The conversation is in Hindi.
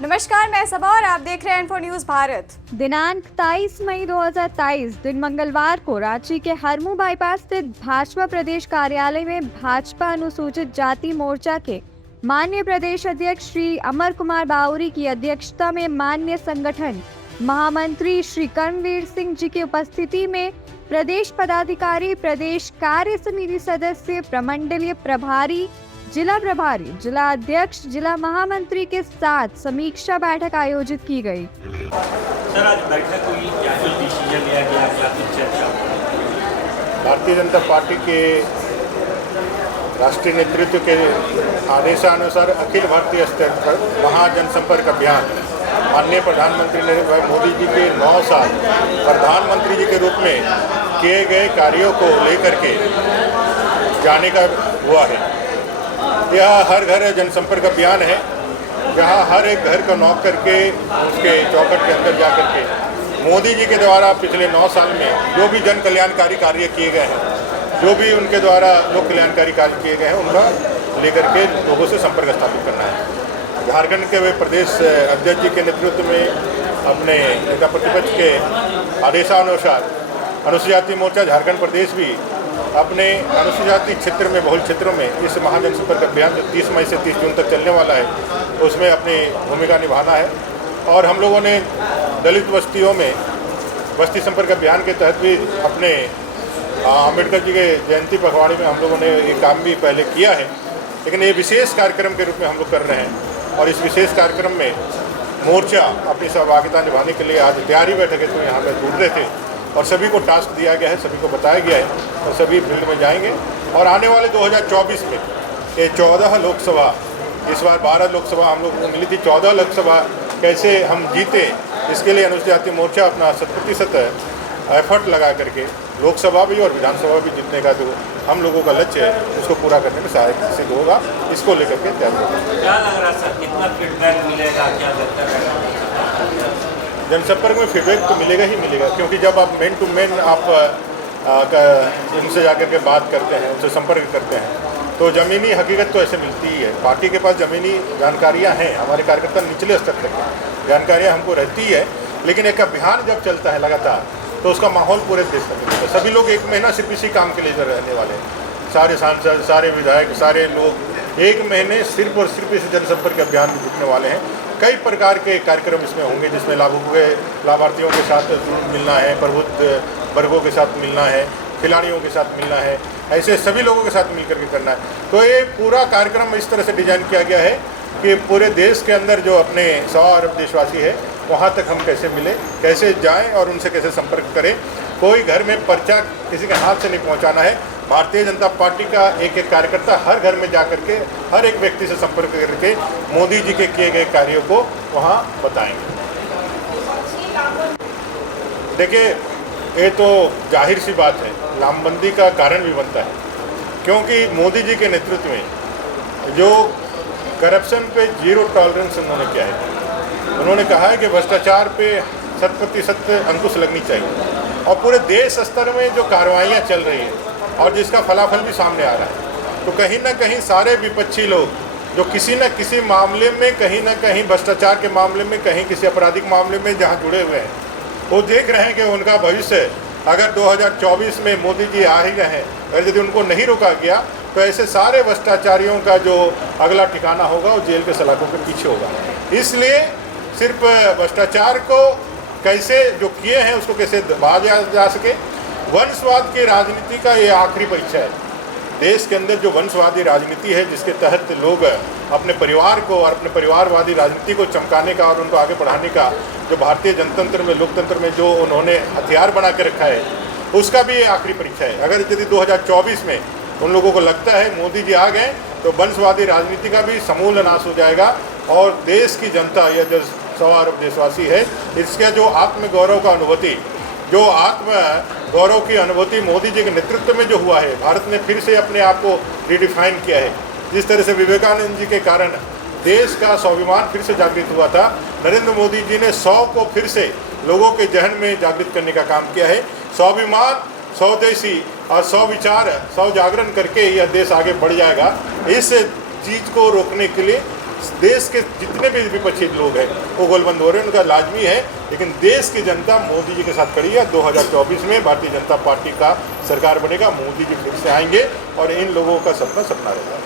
नमस्कार, मैं सबा और आप देख रहे हैं इन्फो न्यूज भारत। दिनांक 23 मई 2023 दिन मंगलवार को रांची के हरमू बाईपास स्थित भाजपा प्रदेश कार्यालय में भाजपा अनुसूचित जाति मोर्चा के माननीय प्रदेश अध्यक्ष श्री अमर कुमार बाउरी की अध्यक्षता में माननीय संगठन महामंत्री श्री कर्मवीर सिंह जी की उपस्थिति में प्रदेश पदाधिकारी, प्रदेश कार्य समिति सदस्य, प्रमंडलीय प्रभारी, जिला अध्यक्ष, जिला महामंत्री के साथ समीक्षा बैठक आयोजित की गई। सर, आज बैठक हुई, क्या कुछ डिसीजन लिया गया, क्या कुछ चर्चा? भारतीय जनता पार्टी के राष्ट्रीय नेतृत्व के आदेशानुसार अखिल भारतीय स्तर पर महाजनसंपर्क अभियान माननीय प्रधानमंत्री नरेंद्र मोदी जी के 9 साल प्रधानमंत्री जी के रूप में किए गए कार्यों को लेकर के जाने का हुआ है। यह हर घर जनसंपर्क अभियान है, जहां हर एक घर को नॉक करके उसके चौखट के अंदर जा करके मोदी जी के द्वारा पिछले 9 साल में जो भी जन कल्याणकारी कार्य किए गए हैं, जो भी उनके द्वारा लोक कल्याणकारी कार्य किए गए हैं, उनका लेकर के लोगों से संपर्क स्थापित करना है। झारखंड के वे प्रदेश अध्यक्ष जी के नेतृत्व में अपने नेता प्रतिपक्ष के आदेशानुसार अनुसूचित जाति मोर्चा झारखंड प्रदेश भी अपने अनुसूचित जाति क्षेत्र में, बहुल क्षेत्रों में इस महाजनसंपर्क अभियान जो 30 मई से 30 जून तक चलने वाला है, उसमें अपनी भूमिका निभाना है। और हम लोगों ने दलित बस्तियों में बस्ती संपर्क अभियान के तहत भी अपने अम्बेडकर जी के जयंती पखवाड़े में हम लोगों ने ये काम भी पहले किया है, लेकिन ये विशेष कार्यक्रम के रूप में हम लोग कर रहे हैं। और इस विशेष कार्यक्रम में मोर्चा अपनी सहभागिता निभाने के लिए आज तैयारी बैठक तो यहाँ पर जुड़ रहे थे और सभी को टास्क दिया गया है, सभी को बताया गया है और सभी फील्ड में जाएंगे। और आने वाले 2024 में ये 14 लोकसभा, इस बार 12 लोकसभा हम लोग को मिली थी, 14 लोकसभा कैसे हम जीते, इसके लिए अनुसूचित जाति मोर्चा अपना 100% एफर्ट लगा करके लोकसभा भी और विधानसभा भी जीतने का जो हम लोगों का लक्ष्य है, उसको पूरा करने में सहायक सिद्ध होगा। इसको लेकर के तैयार होगा। क्या लग रहा सर, कितना फीडबैक मिलेगा, क्या बेहतर है? जनसंपर्क में फीडबैक तो मिलेगा ही मिलेगा, क्योंकि जब आप मेन टू मेन आप उनसे जाकर के बात करते हैं, उनसे संपर्क करते हैं, तो ज़मीनी हकीकत तो ऐसे मिलती ही है। पार्टी के पास ज़मीनी जानकारियां हैं, हमारे कार्यकर्ता निचले स्तर तक जानकारियां हमको रहती है, लेकिन एक अभियान जब चलता है लगातार तो उसका माहौल पूरे देश में मिलता है। सभी लोग एक महीना सिर्फ इसी काम के लिए रहने वाले हैं, सारे सांसद, सारे विधायक, सारे लोग एक महीने सिर्फ और सिर्फ इस जनसंपर्क अभियान में जुटने वाले हैं। कई प्रकार के कार्यक्रम इसमें होंगे, जिसमें लाभार्थियों के साथ मिलना है, प्रबुद्ध वर्गों के साथ मिलना है, खिलाड़ियों के साथ मिलना है, ऐसे सभी लोगों के साथ मिलकर के करना है। तो ये पूरा कार्यक्रम इस तरह से डिजाइन किया गया है कि पूरे देश के अंदर जो अपने 100 अरब देशवासी है, वहाँ तक हम कैसे मिले, कैसे जाएं और उनसे कैसे संपर्क करें। कोई घर में पर्चा किसी के हाथ से नहीं पहुँचाना है। भारतीय जनता पार्टी का एक एक कार्यकर्ता हर घर में जा करके हर एक व्यक्ति से संपर्क करके मोदी जी के किए गए कार्यों को वहाँ बताएंगे। देखिए, ये तो जाहिर सी बात है, लामबंदी का कारण भी बनता है, क्योंकि मोदी जी के नेतृत्व में जो करप्शन पे 0 टॉलरेंस उन्होंने किया है। उन्होंने कहा है कि भ्रष्टाचार पे 100% अंकुश लगनी चाहिए, और पूरे देश स्तर में जो कार्रवाइयाँ चल रही हैं और जिसका फलाफल भी सामने आ रहा है, तो कहीं ना कहीं सारे विपक्षी लोग जो किसी न किसी मामले में, कहीं ना कहीं भ्रष्टाचार के मामले में, कहीं किसी आपराधिक मामले में जहाँ जुड़े हुए हैं, वो देख रहे हैं कि उनका भविष्य अगर 2024 में मोदी जी आ ही रहे हैं, अगर यदि उनको नहीं रोका गया तो ऐसे सारे भ्रष्टाचारियों का जो अगला ठिकाना होगा वो जेल के सलाखों के पीछे होगा। इसलिए सिर्फ भ्रष्टाचार को कैसे जो किए हैं उसको कैसे दबाया जा सके, वंशवाद की राजनीति का ये आखिरी परीक्षा है। देश के अंदर जो वंशवादी राजनीति है, जिसके तहत लोग अपने परिवार को और अपने परिवारवादी राजनीति को चमकाने का और उनको आगे बढ़ाने का जो भारतीय जनतंत्र में, लोकतंत्र में जो उन्होंने हथियार बना के रखा है, उसका भी ये आखिरी परीक्षा है। अगर यदि 2024 में उन लोगों को लगता है मोदी जी आ गए तो वंशवादी राजनीति का भी समूल नाश हो जाएगा, और देश की जनता या जो 100 अरब देशवासी है, इसका जो आत्मगौरव का अनुभूति, जो आत्म गौरव की अनुभूति मोदी जी के नेतृत्व में जो हुआ है, भारत ने फिर से अपने आप को रिडिफाइन किया है। जिस तरह से विवेकानंद जी के कारण देश का स्वाभिमान फिर से जागृत हुआ था, नरेंद्र मोदी जी ने 100 को फिर से लोगों के जहन में जागृत करने का काम किया है। स्वाभिमान, स्वदेशी और 100 विचार, 100 जागरण करके यह देश आगे बढ़ जाएगा। इस चीज़ को रोकने के लिए देश के जितने भी विपक्षी लोग हैं वो गोलबंद हो रहे हैं, उनका लाजमी है, लेकिन देश की जनता मोदी जी के साथ खड़ी है। 2024 में भारतीय जनता पार्टी का सरकार बनेगा, मोदी जी फिर से आएंगे और इन लोगों का सपना सपना रहेगा।